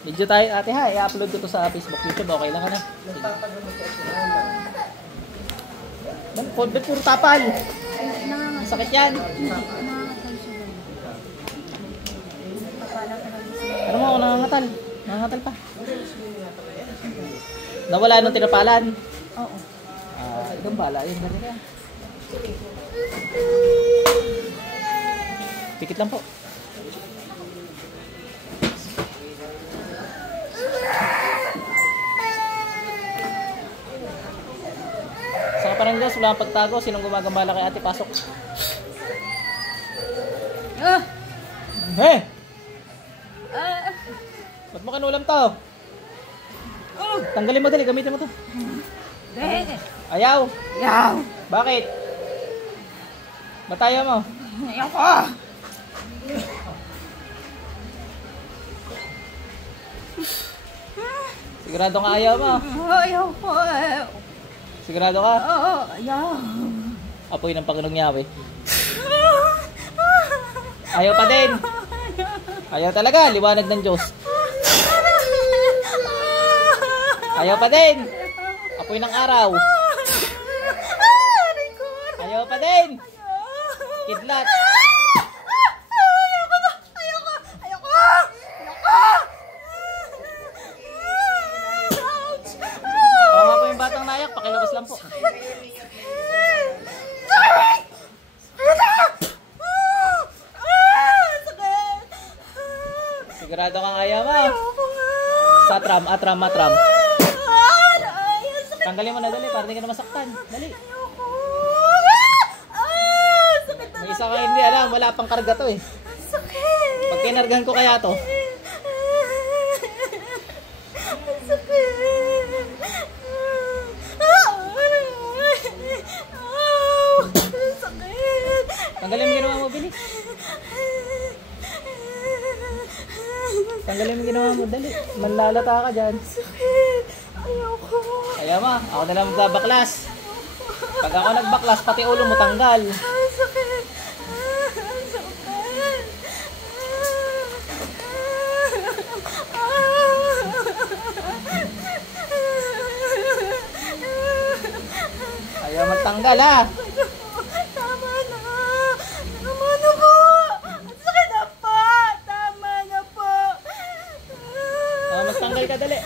Video tayo ate ha, i-upload ko to sa Facebook, YouTube, okay lang ka na. Ba't puro tapal? Sakit yan. Ano mo ako nangangatal? Nangangatal pa. Nawala nung tinapalan? Oo. Itong bala, yun ganun yan. Pikit lang po. Sa Kaparandas, wala kang pagtago. Sinong gumagambala kay ate? Pasok. Hey! Ba't mo kinulam to? Tanggalin mo dali, gamitin mo to. Ayaw? Ayaw. Bakit? Ba't ayaw mo? Ayaw ko. Sigurado ka ayaw mo? Ayaw ko. Sigurado ka? Oo, ayaw. Apoy ng Panginoong Yahweh. Ayaw pa din. Ayaw talaga, liwanag ng Diyos. Ayaw pa din. Apoy ng araw. Ayaw pa din. Kidlat. Oo nga po yung batang nayak, pakilabas lang po. Sigurado kang ayaw mo. Satram, atram. Tanggalin mo na dali, para hindi ka na masaktan. Dali. May isa ka hindi alam, wala pang karga to eh. Pag kinargahan ko kaya to. Tanggalin mo ginawa mo, bilis. Tanggalin mo ginawa mo, dali. Manlalata ka dyan. Ayaw ko. Ayaw mo, ako na lang magbabaklas. Pag ako nagbaklas, pati ulo mo tanggal. Sakit. Ayaw magtanggal ha. Tama na. Tama na po. Ang sakit na po. Tama na po. Magtanggal ka dali.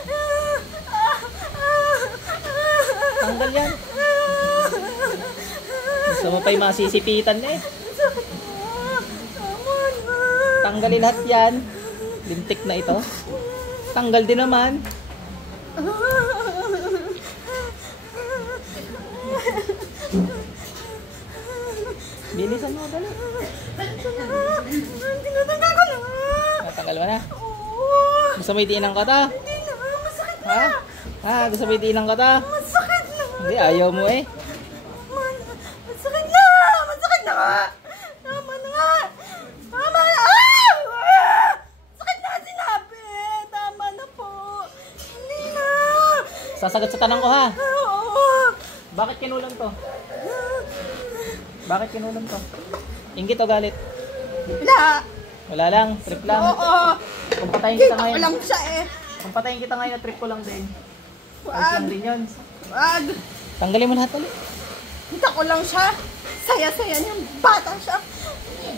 Tanggal yan. Gusto mo pa yung masisipitan na eh. Sakit na. Tama na. Tanggalin lahat yan. Lintik na ito. Tanggal din naman. Bilisan mo, dali. Tinatanggal ko na. Natanggal mo na. Oo. Gusto mo itiinang ka ta? Hindi na. Masakit na. Ha? Ha? Gusto mo itiinang ka ta? Masakit na. Hindi, ayaw mo eh. Masakit na. Masakit na nga. Tama na nga. Tama na. Sakit na sinabi. Tama na po. Hindi na. Sasagot sa tanong ko ha. Oo. Bakit kinulam to? Bakit kinulam to? Inggit o galit? Wala. Wala lang, trip lang. Oo. Kung patayin kita Kita ko ngayon, lang siya eh. kung patayin kita ngayon, trip ko lang din. Ayos Wag. lang din yun. Wag. Tanggalin mo lahat ulit. Kita ko lang siya. Saya-saya niyang bata siya.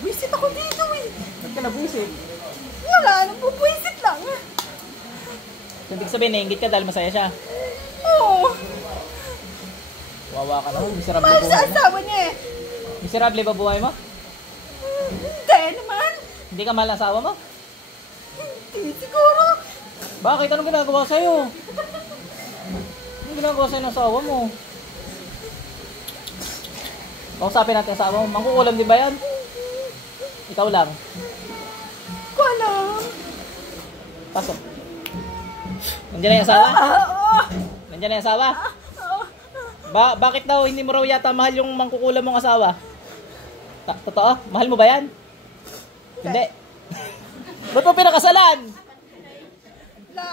Visit ako dito eh. Ba't ka nabuisit? Wala. Nagpupuisit lang. Ibig sabihin, nainggit ka dahil masaya siya. Oo. Wawa ka na. Miserable Mahal sa buhay mo. asawa niya eh. Miserable ba buhay mo? Hindi naman. Hindi ka mahal ang asawa mo? Hindi siguro. Bakit? Anong ginagawa sa'yo? Anong ginagawa sa'yo ng asawa mo? Kausapin natin ang asawa mo. Mangkukulam din ba yan? Ikaw lang. Ko alam. Pasok. Nandiyan na yung asawa? Oo. Nandiyan na yung asawa? Bakit daw hindi mo raw yata mahal yung mangkukulam mong asawa? Totoo? Mahal mo ba yan? Hindi. Ba't mo pinakasalan? Wala.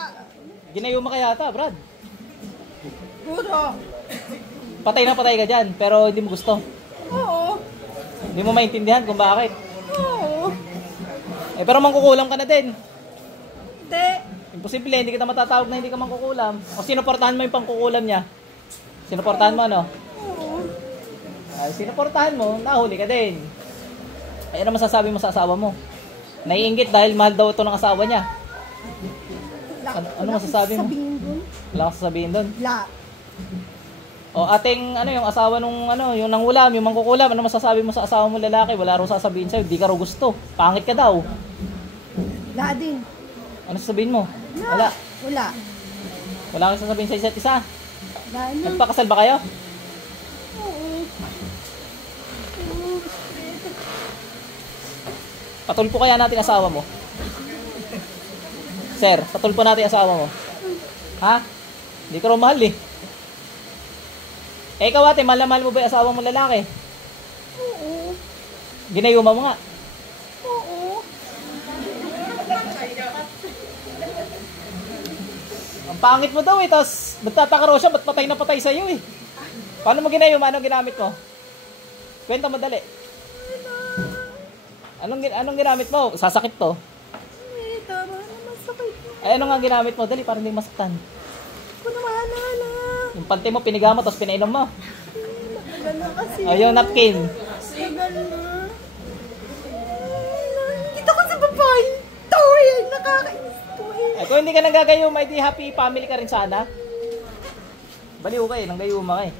Ginayo mo kaya yata, Brad. Siguro. Patay na patay ka dyan, pero hindi mo gusto. Oo. Hindi mo maintindihan kung bakit. Oo. Pero mangkukulam ka na din. Hindi. Posible, hindi kita matatawag na hindi ka mangkukulam. O sinuportahan mo yung pangkukulam niya? Sinuportahan mo ano? Oo. Ay, sinuportahan mo, nahuli ka din. Ay, ano masasabi mo sa asawa mo? Naiinggit dahil mahal daw ito ng asawa niya. Ano masasabi mo? Wala kang sasabihin doon? Wala. O ating ano yung asawa nung ano, yung nangulam, yung mangkukulam, ano masasabi mo sa asawa mo lalaki? Wala raw sasabihin sa'yo, di ka raw gusto. Pangit ka daw. Wala din. Ano sasabihin mo? Wala. Wala. Wala kang sasabihin sa isa't isa. Wala na. Nagpakasal ba kayo? Oo. Patulpo kaya natin asawa mo? Sir, patulpo natin asawa mo. Ha? Hindi ko raw mahal eh. Eh ikaw ate, mahal na mahal mo ba yung asawa mo lalaki? Oo. Ginayuma mo nga. Oo. Ang pangit mo daw eh, tapos nagtataka raw siya, ba't patay na patay sa'yo eh. Paano mo ginayuma? Anong ginamit mo? Kwenta mo dali. Anong ginamit mo? Sasakit to. Ay, tama na, masakit na. Ay ano nga ginamit mo? Dali, para hindi masaktan. Ako na maalala. Yung pante mo, piniga mo, tapos pinainom mo. Matagal na kasi. Ay, yung napkin. Matagal na. Nakikita ko sa babae. Ito eh. Nakakainis to eh. Ay, kung hindi ka nagagayuma, di happy family ka rin sana. Baliw ka eh, nanggayuma ka eh.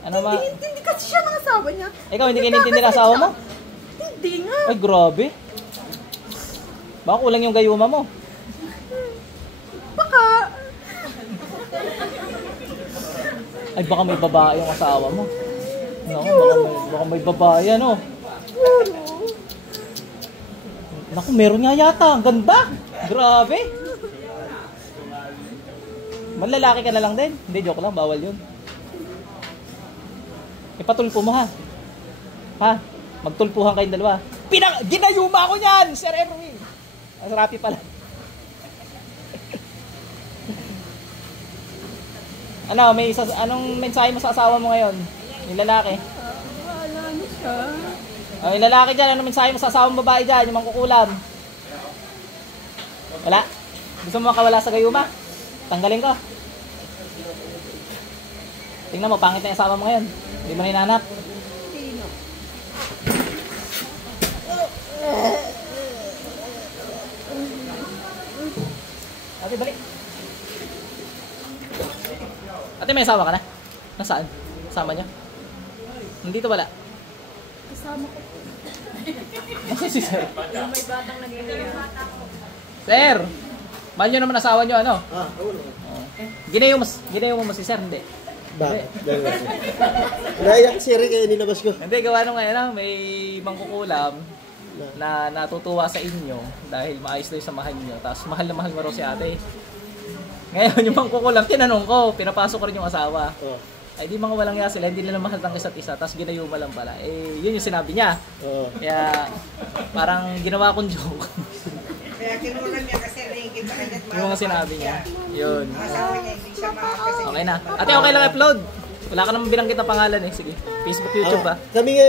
Ano ma... Hindi kasi siya ng asawa niya. Ikaw, hindi ka inintindi ng asawa mo? Hindi nga. Ay, grabe. Baka kulang yung gayuma mo. Baka. Ay, baka may babae yung asawa mo. Naku, baka may babae, ano? Naku, meron nga yata. Ang ganda. Grabe. Manlalaki ka na lang din. Hindi, joke lang. Bawal yun. Ipatulpo mo ha. Ha? Magtulpuhan kayong dalawa. Ginayuma ko niyan, Sir Erwin. Ang rapi pala. Ano, anong mensahe mo sa asawa mo ngayon? Yung lalaki. Wala na siya. Yung lalaki dyan, anong mensahe mo sa asawang babae dyan? Yung mangkukulam. Wala? Gusto mo makawala sa gayuma? Tanggalin ko. Tingnan mo, pangit na yung asawa mo ngayon. Hindi mo na hinahanap. Sino? Ate, balik. Ate, may asawa ka na? Nasaan? Kasama niya? Nandito wala. Kasama ko. Nasaan si Sir? Yung may batang nag-iiyak. Sir! Mahal nyo naman asawa nyo, ano? Oo naman. Ginayo mo si Sir, hindi. Bakit? Naiyak si Rick kaya nilabas ko. Hindi, gawa nung ngayon, may mangkukulam na natutuwa sa inyo dahil maayos daw yung samahan nyo. Tapos mahal na mahal mo raw si ate. Ngayon, yung mangkukulam, tinanong ko, pinapasok ko rin yung asawa. Oo. Ay, di mga walang ya sila, hindi nila mahal ng isa't isa, tapos ginayuma lang pala. Eh, yun yung sinabi niya. Oo. Kaya, parang ginawa kong joke. Kaya kinunan niya kasi ringkit sa kanya. Yung mga sinabi niya. Yun. Asawa niya hindi siya mahal kasi. Okay na. Ate, okay lang upload. Wala ka naman binanggit na pangalan eh. Sige. Facebook, YouTube ba? Kami nga,